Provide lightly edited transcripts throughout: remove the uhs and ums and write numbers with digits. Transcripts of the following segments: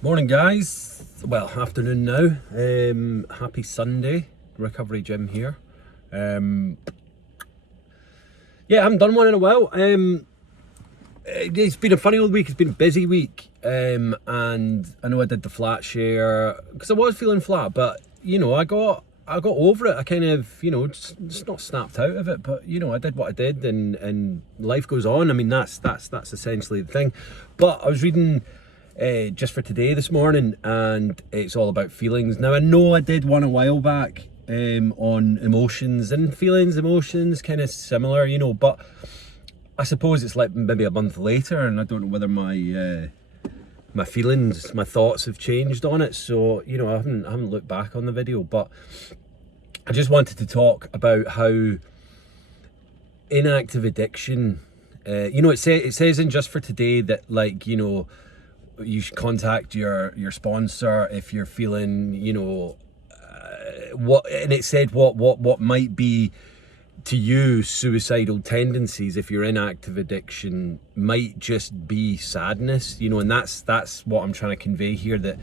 Morning guys, well afternoon now. Happy Sunday, recovery gym here. Yeah, I haven't done one in a while. It's been a funny old week, it's been a busy week. And I know I did the flat share because I was feeling flat, but I got over it. I kind of, just not snapped out of it, but I did what I did, and life goes on. I mean, that's essentially the thing. But I was reading just for today this morning, and it's all about feelings. Now I know I did one a while back on emotions and feelings. Emotions kind of similar, but I suppose it's like maybe a month later, and I don't know whether my feelings, my thoughts have changed on it. So I haven't looked back on the video, but I just wanted to talk about how inactive addiction. It says in Just for Today that, like, you should contact your sponsor if you're feeling, what, and it said what might be to you suicidal tendencies. If you're in active addiction, might just be sadness, and that's what I'm trying to convey here, that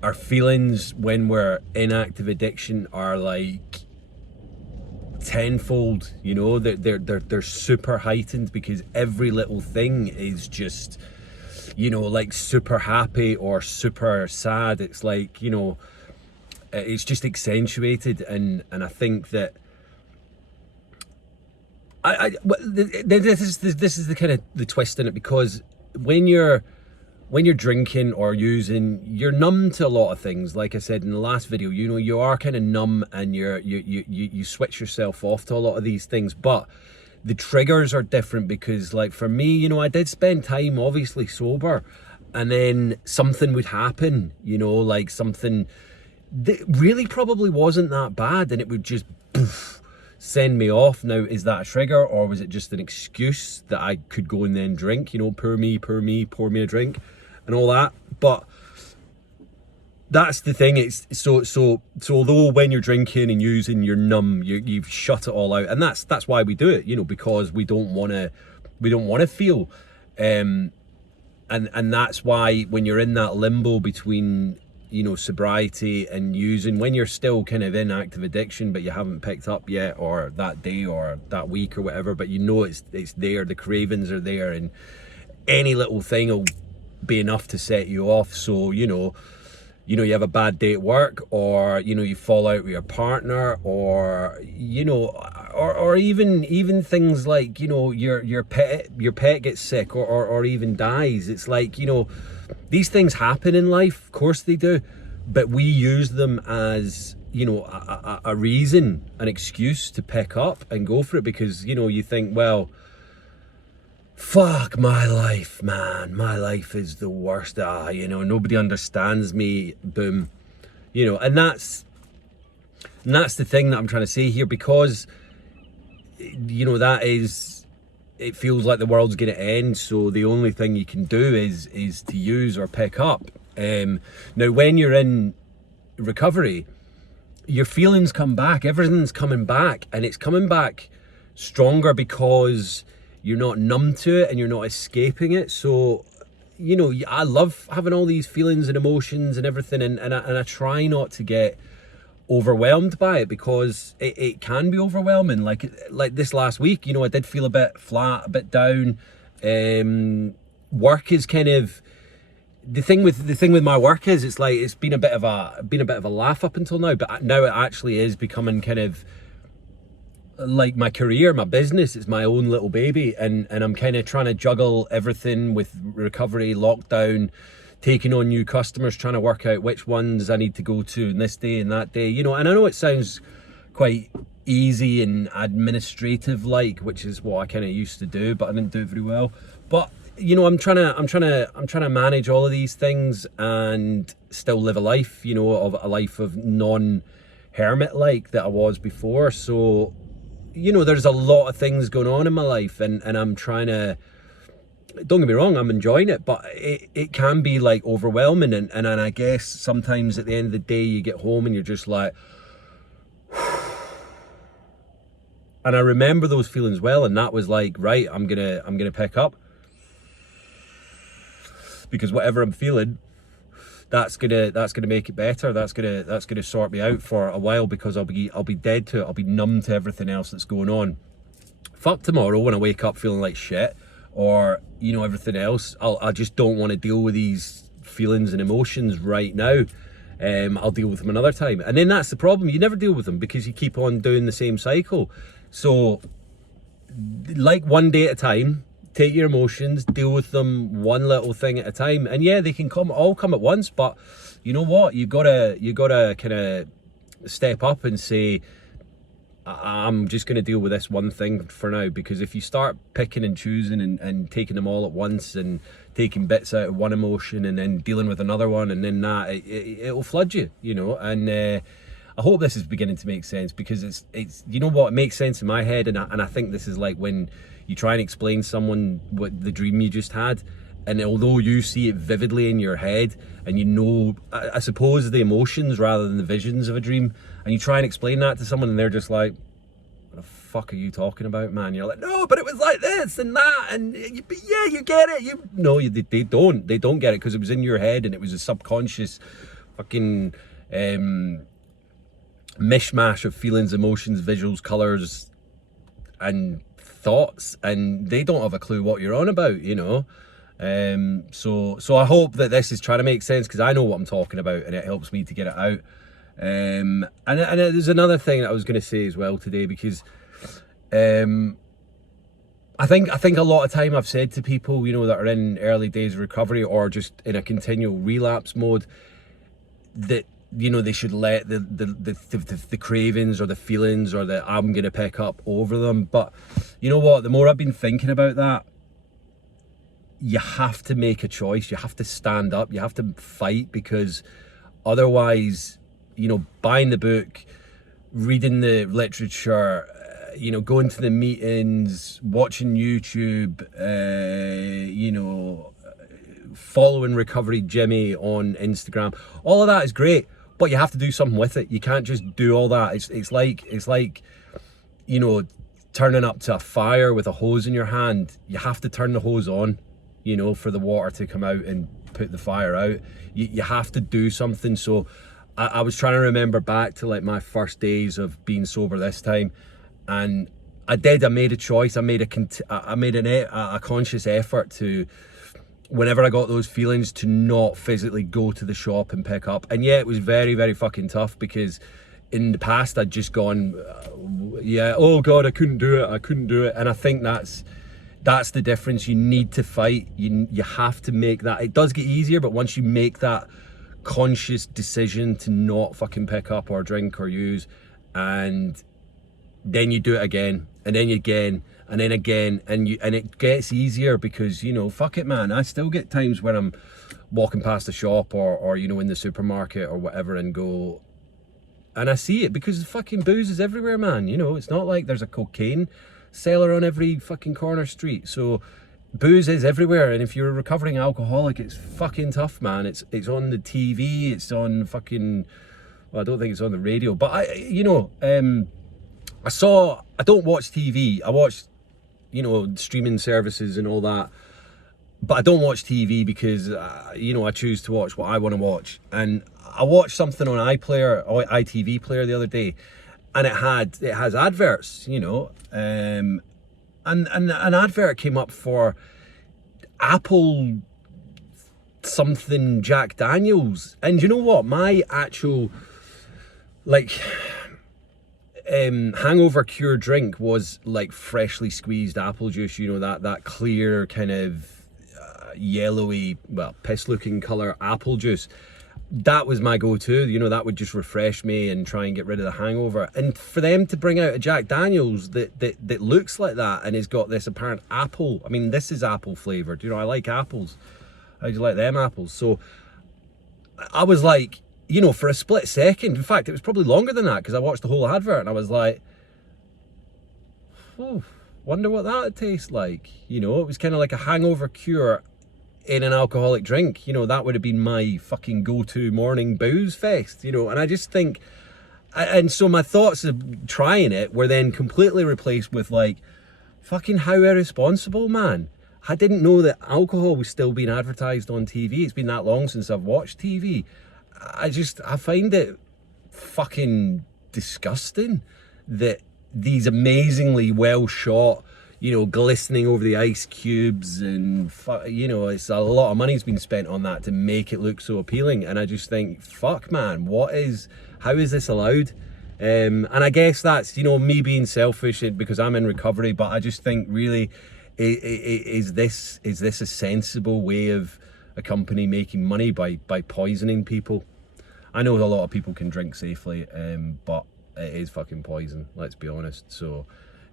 our feelings when we're in active addiction are like tenfold. They're super heightened, because every little thing is just, like super happy or super sad. It's like, it's just accentuated, and I think that this is the kind of the twist in it, because when you're drinking or using, you're numb to a lot of things. Like I said in the last video, you are kind of numb, and you switch yourself off to a lot of these things, but the triggers are different. Because, like, for me, I did spend time obviously sober, and then something would happen, like something that really probably wasn't that bad, and it would just poof, send me off. Now, is that a trigger, or was it just an excuse that I could go and then drink? Pour me a drink and all that. But that's the thing. It's so although when you're drinking and using, you're numb, you've shut it all out, and that's why we do it, because we don't want to feel, and that's why when you're in that limbo between sobriety and using, when you're still kind of in active addiction but you haven't picked up yet, or that day or that week or whatever, but it's there, the cravings are there, and any little thing will be enough to set you off. So you have a bad day at work, or you fall out with your partner, or or even things like your pet gets sick, or even dies. It's like, these things happen in life, of course they do, but we use them as a reason, an excuse to pick up and go for it, because you think, well, fuck my life, man, my life is the worst, nobody understands me, boom, and that's the thing that I'm trying to say here, because that is, it feels like the world's gonna end, so the only thing you can do is to use or pick up. Now when you're in recovery, your feelings come back, everything's coming back, and it's coming back stronger because you're not numb to it and you're not escaping it. So I love having all these feelings and emotions and everything, and I try not to get overwhelmed by it, because it can be overwhelming. Like this last week, I did feel a bit flat, a bit down. Work is kind of the thing with my work, is it's like it's been a bit of a laugh up until now, but now it actually is becoming kind of like my career, my business. It's my own little baby, and I'm kind of trying to juggle everything with recovery, lockdown, taking on new customers, trying to work out which ones I need to go to in this day and that day, and I know it sounds quite easy and administrative like, which is what I kind of used to do, but I didn't do it very well. But I'm trying to manage all of these things and still live a life, of a life of non-hermit like that I was before. So there's a lot of things going on in my life, and I'm trying to, don't get me wrong, I'm enjoying it, but it can be like overwhelming, and I guess sometimes at the end of the day you get home and you're just like, and I remember those feelings well, and that was like, right, I'm gonna pick up, because whatever I'm feeling, that's gonna make it better. That's gonna sort me out for a while, because I'll be dead to it. I'll be numb to everything else that's going on. Fuck tomorrow when I wake up feeling like shit, or you know, everything else. I just don't want to deal with these feelings and emotions right now. I'll deal with them another time. And then that's the problem. You never deal with them because you keep on doing the same cycle. So, like, one day at a time, take your emotions, deal with them one little thing at a time. And yeah, they can all come at once, but you know what? You gotta kind of step up and say, I'm just going to deal with this one thing for now. Because if you start picking and choosing and taking them all at once, and taking bits out of one emotion and then dealing with another one, and then that, it'll flood you, you know. And I hope this is beginning to make sense, because it's you know what, it makes sense in my head. And I think this is like when you try and explain someone what the dream you just had, and although you see it vividly in your head, and you know, I suppose, the emotions rather than the visions of a dream, and you try and explain that to someone, and they're just like, what the fuck are you talking about, man? You're like, no, but it was like this and that, and yeah, you get it. They don't get it, because it was in your head, and it was a subconscious fucking mishmash of feelings, emotions, visuals, colours, and thoughts, and they don't have a clue what you're on about, you know. So I hope that this is trying to make sense, because I know what I'm talking about, and it helps me to get it out. And there's another thing that I was going to say as well today, because I think a lot of time I've said to people, you know, that are in early days of recovery, or just in a continual relapse mode, that, you know, they should let the cravings or the feelings or the I'm gonna pick up over them. But you know what, the more I've been thinking about that, you have to make a choice. You have to stand up, you have to fight, because otherwise, you know, buying the book, reading the literature, you know, going to the meetings, watching YouTube, you know, following Recovery Jimmy on Instagram, all of that is great, but you have to do something with it. You can't just do all that. It's like, you know, turning up to a fire with a hose in your hand. You have to turn the hose on, you know, for the water to come out and put the fire out. You have to do something. So I was trying to remember back to like my first days of being sober this time, and I made a choice. I made a conscious effort to, whenever I got those feelings, to not physically go to the shop and pick up. And yeah, it was very, very fucking tough, because in the past I'd just gone, yeah, oh God, I couldn't do it. And I think that's the difference. You need to fight. You have to make that. It does get easier, but once you make that conscious decision to not fucking pick up or drink or use, and then you do it again, and then again, and then again, and it gets easier, because, you know, fuck it, man, I still get times where I'm walking past a shop or you know, in the supermarket or whatever, and go, and I see it, because the fucking booze is everywhere, man. You know, it's not like there's a cocaine seller on every fucking corner street. So booze is everywhere, and if you're a recovering alcoholic, it's fucking tough, man. It's on the TV, it's on fucking, well, I don't think it's on the radio, but I don't watch TV. I watch, you know, streaming services and all that, but I don't watch TV because you know, I choose to watch what I want to watch. And I watched something on ITV Player the other day, and it has adverts, you know, and an advert came up for Apple something Jack Daniels, and you know what, my actual like hangover cure drink was like freshly squeezed apple juice, you know, that clear kind of yellowy, well, piss looking colour apple juice. That was my go-to, you know, that would just refresh me and try and get rid of the hangover. And for them to bring out a Jack Daniels that looks like that and has got this apparent apple, I mean, this is apple flavoured, you know, I like apples. How do you like them apples? So I was like, you know, for a split second, in fact, it was probably longer than that, because I watched the whole advert and I was like, oh, wonder what that would taste like. You know, it was kind of like a hangover cure in an alcoholic drink. You know, that would have been my fucking go-to morning booze fest, you know. And I just think, and so my thoughts of trying it were then completely replaced with like, fucking how irresponsible, man. I didn't know that alcohol was still being advertised on TV. It's been that long since I've watched TV. I find it fucking disgusting that these amazingly well shot, you know, glistening over the ice cubes, and you know, it's a lot of money's been spent on that to make it look so appealing. And I just think, fuck man, how is this allowed? And I guess that's, you know, me being selfish because I'm in recovery, but I just think, really, is this a sensible way of a company making money by poisoning people? I know a lot of people can drink safely, but it is fucking poison, let's be honest. So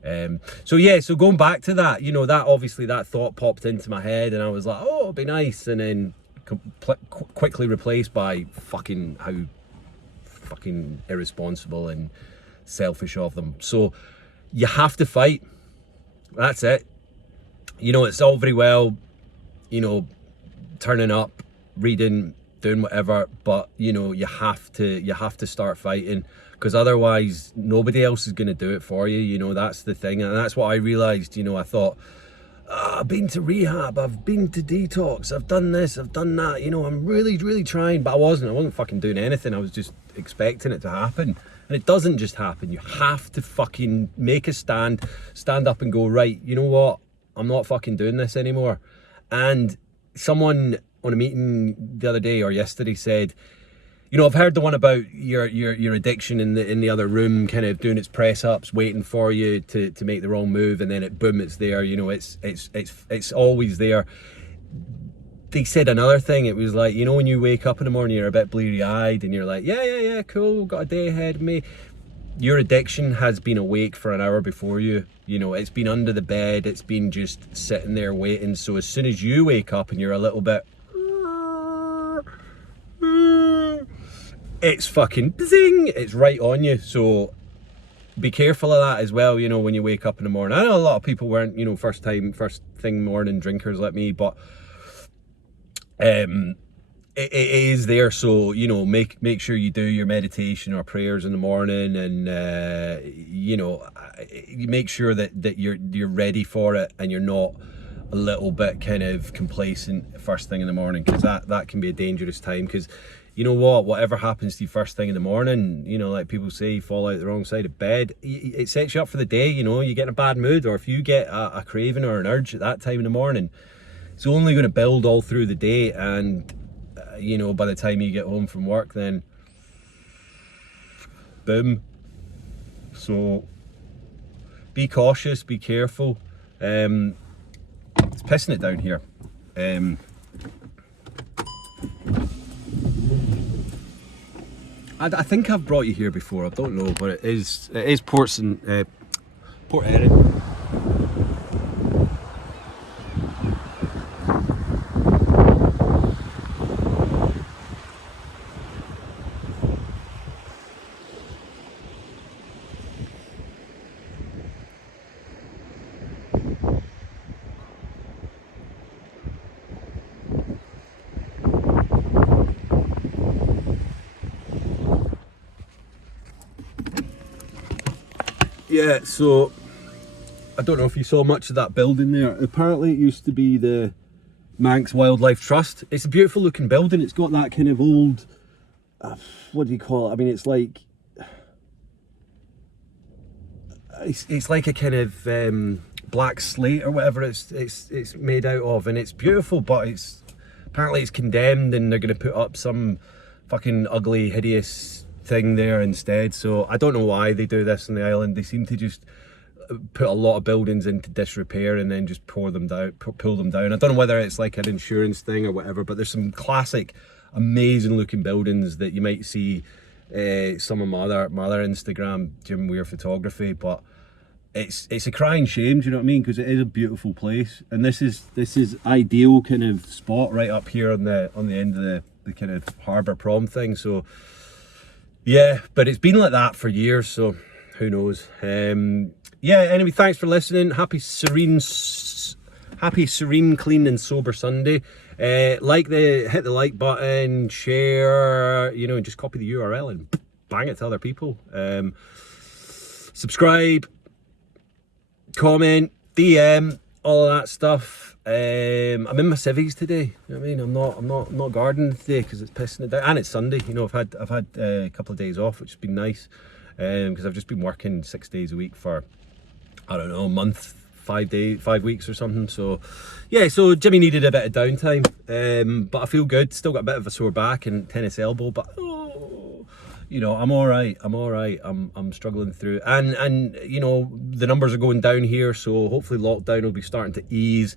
going back to that, you know, that obviously that thought popped into my head, and I was like, oh, it'd be nice, and then quickly replaced by how fucking irresponsible and selfish of them. So you have to fight. That's it. You know, it's all very well, you know, turning up, reading, doing whatever, but you know, you have to start fighting, because otherwise nobody else is going to do it for you. You know, that's the thing. And that's what I realized. You know, I thought, I've been to rehab, I've been to detox, I've done this, I've done that, you know, I'm really trying, but I wasn't fucking doing anything. I was just expecting it to happen, and it doesn't just happen. You have to fucking make a stand up and go, right, you know what, I'm not fucking doing this anymore. And someone on a meeting the other day or yesterday said, you know, I've heard the one about your addiction in the other room, kind of doing its press ups, waiting for you to make the wrong move, and then it's there. You know, it's always there. They said another thing. It was like, you know, when you wake up in the morning, you're a bit bleary eyed, and you're like, yeah, cool, got a day ahead of me. Your addiction has been awake for an hour before you. You know, it's been under the bed. It's been just sitting there waiting. So as soon as you wake up and you're a little bit, it's fucking zing, it's right on you. So be careful of that as well, you know, when you wake up in the morning. I know a lot of people weren't, you know, first thing morning drinkers like me, but it is there. So, you know, make sure you do your meditation or prayers in the morning, and you know, you make sure that you're ready for it, and you're not a little bit kind of complacent first thing in the morning, because that can be a dangerous time. Because you know whatever happens to you first thing in the morning, you know, like people say, you fall out the wrong side of bed, it sets you up for the day. You know, you get in a bad mood, or if you get a craving or an urge at that time in the morning, it's only going to build all through the day. And you know, by the time you get home from work, then boom. So be cautious, be careful. It's pissing it down here. I think I've brought you here before, I don't know, but it is Port Erin. Yeah, so I don't know if you saw much of that building there. Apparently it used to be the Manx Wildlife Trust. It's a beautiful looking building. It's got that kind of old, what do you call it? I mean, it's like, it's like a kind of black slate or whatever it's made out of, and it's beautiful, but apparently it's condemned, and they're going to put up some fucking ugly, hideous thing there instead. So I don't know why they do this on the island. They seem to just put a lot of buildings into disrepair and then just pull them down. I don't know whether it's like an insurance thing or whatever, but there's some classic amazing looking buildings that you might see some of my other Instagram Jim Weir photography, but it's a crying shame, do you know what I mean? Because it is a beautiful place, and this is ideal kind of spot right up here on the end of the kind of harbour prom thing. So yeah, but it's been like that for years, so who knows. Yeah, anyway, thanks for listening. Happy serene, clean and sober Sunday. Hit the like button, share, you know, and just copy the URL and bang it to other people. Subscribe, comment, DM, all of that stuff. I'm in my civvies today. You know what I mean? I'm not gardening today because it's pissing it down, and it's Sunday. You know, I've had a couple of days off, which has been nice, because I've just been working 6 days a week for, I don't know, a month, 5 weeks or something. So yeah, so Jimmy needed a bit of downtime, but I feel good. Still got a bit of a sore back and tennis elbow, but you know, I'm all right. I'm struggling through, and you know, the numbers are going down here, so hopefully lockdown will be starting to ease,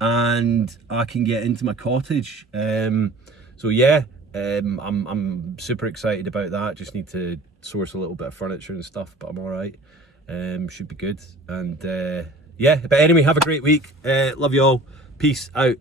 and I can get into my cottage. So yeah, I'm super excited about that. Just need to source a little bit of furniture and stuff, but I'm all right. Should be good, and yeah. But anyway, have a great week. Love you all. Peace out.